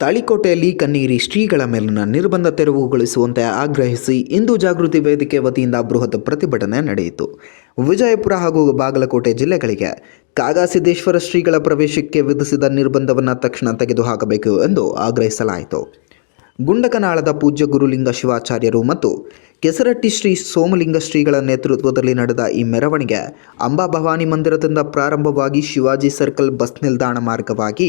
ತಾಳಿಕೋಟೆಯಲ್ಲಿ ಕಣ್ಣೀರಿ ಶ್ರೀಗಳ ಮೇಲಿನ ನಿರ್ಬಂಧ ತೆರವುಗೊಳಿಸುವಂತೆ ಆಗ್ರಹಿಸಿ ಹಿಂದೂ ಜಾಗೃತಿ ವೇದಿಕೆ ವತಿಯಿಂದ ಬೃಹತ್ ಪ್ರತಿಭಟನೆ ನಡೆಯಿತು. ವಿಜಯಪುರ ಹಾಗೂ ಬಾಗಲಕೋಟೆ ಜಿಲ್ಲೆಗಳಿಗೆ ಕಾಗಸಿದ್ದೇಶ್ವರ ಶ್ರೀಗಳ ಪ್ರವೇಶಕ್ಕೆ ವಿಧಿಸಿದ ನಿರ್ಬಂಧವನ್ನು ತಕ್ಷಣ ತೆಗೆದುಹಾಕಬೇಕು ಎಂದು ಆಗ್ರಹಿಸಲಾಯಿತು. ಗುಂಡಕನಾಳದ ಪೂಜ್ಯ ಗುರುಲಿಂಗ ಶಿವಾಚಾರ್ಯರು ಮತ್ತು ಕೆಸರಟ್ಟಿ ಶ್ರೀ ಸೋಮಲಿಂಗ ಶ್ರೀಗಳ ನೇತೃತ್ವದಲ್ಲಿ ನಡೆದ ಈ ಮೆರವಣಿಗೆ ಅಂಬಾ ಭವಾನಿ ಮಂದಿರದಿಂದ ಪ್ರಾರಂಭವಾಗಿ ಶಿವಾಜಿ ಸರ್ಕಲ್ ಬಸ್ ನಿಲ್ದಾಣ ಮಾರ್ಗವಾಗಿ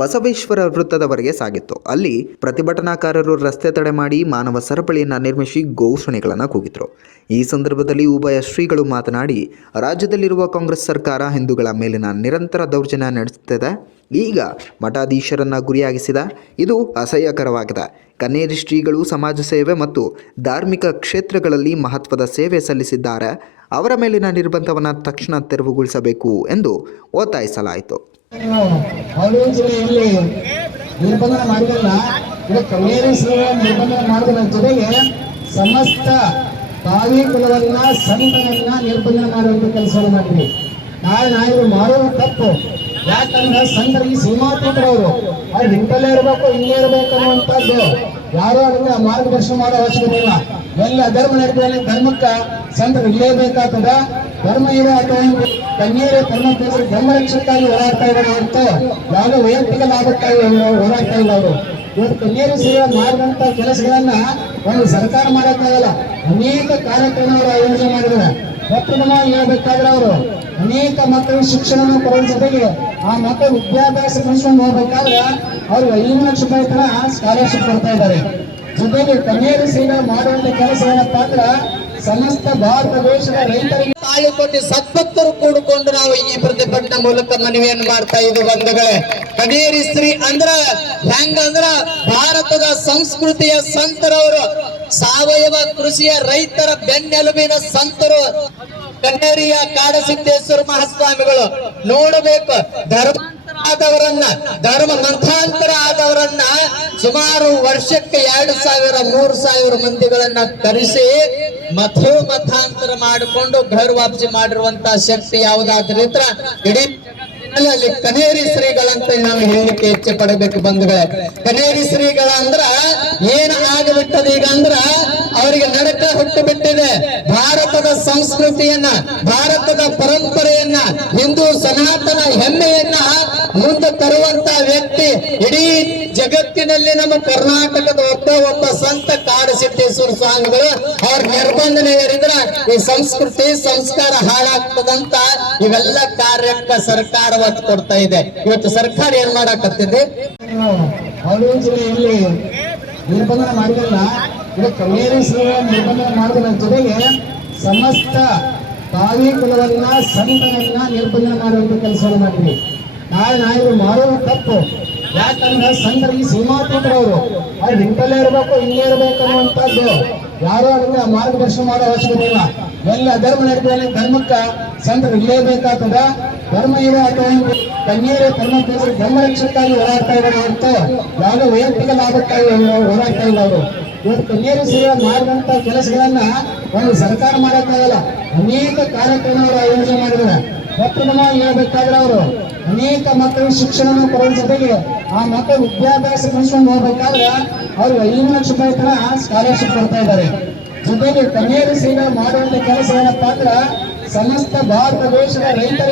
ಬಸವೇಶ್ವರ ವೃತ್ತದವರೆಗೆ ಸಾಗಿತ್ತು. ಅಲ್ಲಿ ಪ್ರತಿಭಟನಾಕಾರರು ರಸ್ತೆ ತಡೆ ಮಾಡಿ ಮಾನವ ಸರಪಳಿಯನ್ನು ನಿರ್ಮಿಸಿ ಘೋಷಣೆಗಳನ್ನು ಕೂಗಿದರು. ಈ ಸಂದರ್ಭದಲ್ಲಿ ಉಭಯ ಶ್ರೀಗಳು ಮಾತನಾಡಿ, ರಾಜ್ಯದಲ್ಲಿರುವ ಕಾಂಗ್ರೆಸ್ ಸರ್ಕಾರ ಹಿಂದೂಗಳ ಮೇಲಿನ ನಿರಂತರ ದೌರ್ಜನ್ಯ ನಡೆಸುತ್ತಿದೆ. ಈಗ ಮಠಾಧೀಶರನ್ನು ಗುರಿಯಾಗಿಸಿದ ಇದು ಅಸಹ್ಯಕರವಾಗಿದೆ. ಕನ್ನೇರಿ ಶ್ರೀಗಳು ಸಮಾಜ ಸೇವೆ ಮತ್ತು ಧಾರ್ಮಿಕ ಕ್ಷೇತ್ರಗಳಲ್ಲಿ ಮಹತ್ವದ ಸೇವೆ ಸಲ್ಲಿಸಿದ್ದಾರೆ. ಅವರ ಮೇಲಿನ ನಿರ್ಬಂಧವನ್ನು ತಕ್ಷಣ ತೆರವುಗೊಳಿಸಬೇಕು ಎಂದು ಒತ್ತಾಯಿಸಲಾಯಿತು. ನಿರ್ಬಂಧ ಮಾಡಿದಲ್ಲ, ಕನ್ನೇರಿ ಶ್ರೀಗಳ ನಿರ್ಬಂಧ ಮಾಡುವುದರ ಜೊತೆಗೆ ಸಮಸ್ತ ಭಾವಿ ಕುಲವನ್ನ ಸಂತನನ್ನ ನಿರ್ಬಂಧ ಮಾಡುವಂತ ಕೆಲಸವನ್ನು ಮಾಡ್ತೀವಿ. ನಾಯಿಗಳು ಮಾಡುವ ತಪ್ಪು. ಯಾಕಂದ್ರೆ ಸಂತರಿಗೆ ಸೀಮಾತೀತರವರು ಅವ್ರು ನಿಂತಲ್ಲೇ ಇರಬೇಕು, ಇಲ್ಲೇ ಇರಬೇಕು ಅನ್ನುವಂಥದ್ದು ಯಾರು ಅದನ್ನ ಮಾರ್ಗದರ್ಶನ ಮಾಡೋ ಅವಶ್ಯಕತೆ ಇಲ್ಲ. ಎಲ್ಲ ಧರ್ಮ ನಡೆದಲ್ಲಿ ಧರ್ಮಕ್ಕ ಸಂತರು ಇಲ್ಲೇ ಬೇಕಾಗ್ತದ. ಧರ್ಮ ಇದೆ ಅಥವಾ ಕನ್ನೇರಿ ಧರ್ಮ ರಕ್ಷಕ್ಕಾಗಿ ಹೋರಾಡ್ತಾ ಇದ್ದಾರೆ ಹೊರತು ಯಾವುದೋ ವೈಯಕ್ತಿಕ ಲಾಭಕ್ಕಾಗಿ ಹೋರಾಡ್ತಾ ಇಲ್ಲ ಅವರು. ಇವತ್ತು ಕನ್ನೇರಿ ಶ್ರೀಗಳು ಮಾಡಿದಂತ ಕೆಲಸಗಳನ್ನ ಒಂದು ಸರ್ಕಾರ ಮಾಡೋಕ್ಕಾಗಲ್ಲ. ಅನೇಕ ಕಾರ್ಯಕ್ರಮಗಳು ಆಯೋಜನೆ ಮಾಡಿದ್ದಾರೆ. ಪ್ರಪ್ರಥಮವಾಗಿ ಹೇಳ್ಬೇಕಾದ್ರೆ ಅವರು ಅನೇಕ ಮಕ್ಕಳಿಗೆ ಶಿಕ್ಷಣವನ್ನು ಕೊಡುವ ಜೊತೆಗೆ ಆ ಮಕ್ಕಳು ವಿದ್ಯಾಭ್ಯಾಸ ಮುಗಿಸ್ಕೊಂಡು ಹೋಗ್ಬೇಕಾದ್ರೆ ಅವ್ರಿಗೆ 5 ಲಕ್ಷ ರೂಪಾಯಿ ತರ ಸ್ಕಾಲರ್ಶಿಪ್ ಕೊಡ್ತಾ ಇದ್ದಾರೆ. ಜೊತೆಗೆ ಕನ್ನೇರಿ ಶ್ರೀಗಳು ಮಾಡುವಂತ ಕೆಲಸ ಏನಪ್ಪಾ ಅಂದ್ರೆ ಸಮಸ್ತ ಭಾರತ ದೇಶದ ರೈತರಿಗೆ ತಾಳಿಕೋಟೆ ಸದ್ಭಕ್ತರು ಕೂಡಿಕೊಂಡು ನಾವು ಈ ಪ್ರತಿಭಟನೆ ಮೂಲಕ ಮನವಿಯನ್ನು ಮಾಡ್ತಾ ಇದ್ದೀವಿ. ಬಂಧುಗಳೇ, ಕನ್ನೇರಿ ಶ್ರೀ ಅಂದ್ರ ಹೆಂಗಂದ್ರ ಭಾರತದ ಸಂಸ್ಕೃತಿಯ ಸಂತರವರು, ಸಾವಯವ ಕೃಷಿಯ ರೈತರ ಬೆನ್ನೆಲುಬಿನ ಸಂತರು ಕನ್ನೇರಿಯ ಕಾಡಸಿದ್ದೇಶ್ವರ ಮಹಾಸ್ವಾಮಿಗಳು. ನೋಡಬೇಕು, ಧರ್ಮ ಮಂಥಾಂತರ ಆದವರನ್ನ ಸುಮಾರು ವರ್ಷಕ್ಕೆ 2,000-3,000 ಮಂದಿಗಳನ್ನ ಕರೆಸಿ ಮತಾಂತರ ಮಾಡಿಕೊಂಡು ಘರ್ ವಾಪಸಿ ಮಾಡಿರುವಂತಹ ಶಕ್ತಿ ಯಾವುದಾದ್ರಿಂದ ಇಡೀ ಅಲ್ಲಿ ಕನ್ನೇರಿ ಶ್ರೀಗಳಂತ ನಾವು ಹೇಳಿಕೆ ಹೆಚ್ಚು ಪಡಬೇಕು. ಬಂಧುಗಳೇ, ಕನ್ನೇರಿ ಶ್ರೀಗಳ ಅಂದ್ರ ಏನ್ ಆಗಿಬಿಟ್ಟದ ಈಗ ಅಂದ್ರ ಅವರಿಗೆ ನಡಕ ಹುಟ್ಟು ಬಿಟ್ಟಿದೆ. ಭಾರತದ ಸಂಸ್ಕೃತಿಯನ್ನ, ಭಾರತದ ಪರಂಪರೆಯನ್ನ, ಹಿಂದೂ ಸನಾತನ ಹೆಮ್ಮೆಯನ್ನ ಮುಂದೆ ತರುವಂತ ವ್ಯಕ್ತಿ ಇಡೀ ಜಗತ್ತಿನಲ್ಲಿ ನಮ್ಮ ಕರ್ನಾಟಕದ ಒಬ್ಬ ಸಂತ ಕಾಡಸಿದ್ದೇಶ್ವರ ಸ್ವಾಮಿಗಳು. ಅವ್ರ ನಿರ್ಬಂಧನೆ ಏರಿದ್ರ ಈ ಸಂಸ್ಕೃತಿ ಸಂಸ್ಕಾರ ಹಾಳಾಗ್ತದಂತ ಇವೆಲ್ಲ ಕಾರ್ಯಕ್ಕೆ ಸರ್ಕಾರ ಒತ್ತು ಕೊಡ್ತಾ ಇದೆ. ಇವತ್ತು ಸರ್ಕಾರ ಏನ್ ಮಾಡಾಕತ್ತಿದೆ, ಹಾವೇರಿ ಜಿಲ್ಲೆಯಲ್ಲಿ ನಿರ್ಬಂಧ ಮಾಡಿದಲ್ಲ, ಕನ್ನೇರಿ ಶ್ರೀಗಳ ನಿರ್ಬಂಧ ಮಾಡುವುದರ ಜೊತೆಗೆ ಸಮಸ್ತ ಭಾವಿ ಕುಲವನ್ನ ಸಂತನನ್ನ ನಿರ್ಬಂಧ ಮಾಡುವಂತ ಕೆಲಸವನ್ನು ಮಾಡ್ತೀವಿ. ನಾಯಿಗಳು ಮಾಡುವ ತಪ್ಪು. ಯಾಕಂದ್ರೆ ಸಂತರಿಗೆ ಸೀಮಾತೀತರವರು ಅವ್ರು ನಿಂತಲ್ಲೇ ಇರಬೇಕು, ಇಲ್ಲೇ ಇರಬೇಕು ಅನ್ನುವಂಥದ್ದು ಯಾರು ಅದನ್ನ ಮಾರ್ಗದರ್ಶನ ಮಾಡೋ ಅವಶ್ಯಕತೆ ಇಲ್ಲ. ಎಲ್ಲ ಧರ್ಮ ನಡೆದಲ್ಲಿ ಧರ್ಮಕ್ಕ ಸಂತರು ಇಲ್ಲೇ ಬೇಕಾಗ್ತದ. ಧರ್ಮ ಇದೆ ಅಥವಾ ಕನ್ನೇರಿ ಧರ್ಮ ರಕ್ಷಕ್ಕಾಗಿ ಹೋರಾಡ್ತಾ ಇದ್ದಾರೆ ಹೊರತು ಯಾವುದೋ ವೈಯಕ್ತಿಕ ಲಾಭಕ್ಕಾಗಿ ಹೋರಾಡ್ತಾ ಇಲ್ಲ ಅವರು. ಇವತ್ತು ಕನ್ನೇರಿ ಶ್ರೀಗಳು ಮಾಡಿದಂತ ಕೆಲಸಗಳನ್ನ ಒಂದು ಸರ್ಕಾರ ಮಾಡೋಕ್ಕಾಗಲ್ಲ. ಅನೇಕ ಕಾರ್ಯಕ್ರಮಗಳು ಆಯೋಜನೆ ಮಾಡಿದ್ದಾರೆ. ಪ್ರಪ್ರಥಮವಾಗಿ ಹೇಳ್ಬೇಕಾದ್ರೆ ಅವರು ಅನೇಕ ಮಕ್ಕಳಿಗೆ ಶಿಕ್ಷಣವನ್ನು ಕೊಡುವ ಜೊತೆಗೆ ಆ ಮಕ್ಕಳು ವಿದ್ಯಾಭ್ಯಾಸ ಮುಗಿಸ್ಕೊಂಡು ಹೋಗ್ಬೇಕಾದ್ರೆ ಅವ್ರಿಗೆ 5 ಲಕ್ಷ ರೂಪಾಯಿ ತರ ಸ್ಕಾಲರ್ಶಿಪ್ ಕೊಡ್ತಾ ಇದ್ದಾರೆ. ಜೊತೆಗೆ ಕನ್ನೇರಿ ಶ್ರೀಗಳು ಮಾಡುವಂತ ಕೆಲಸ ಏನಪ್ಪಾ ಅಂದ್ರೆ ಸಮಸ್ತ ಭಾರತ ದೇಶದ ರೈತರಿಗೆ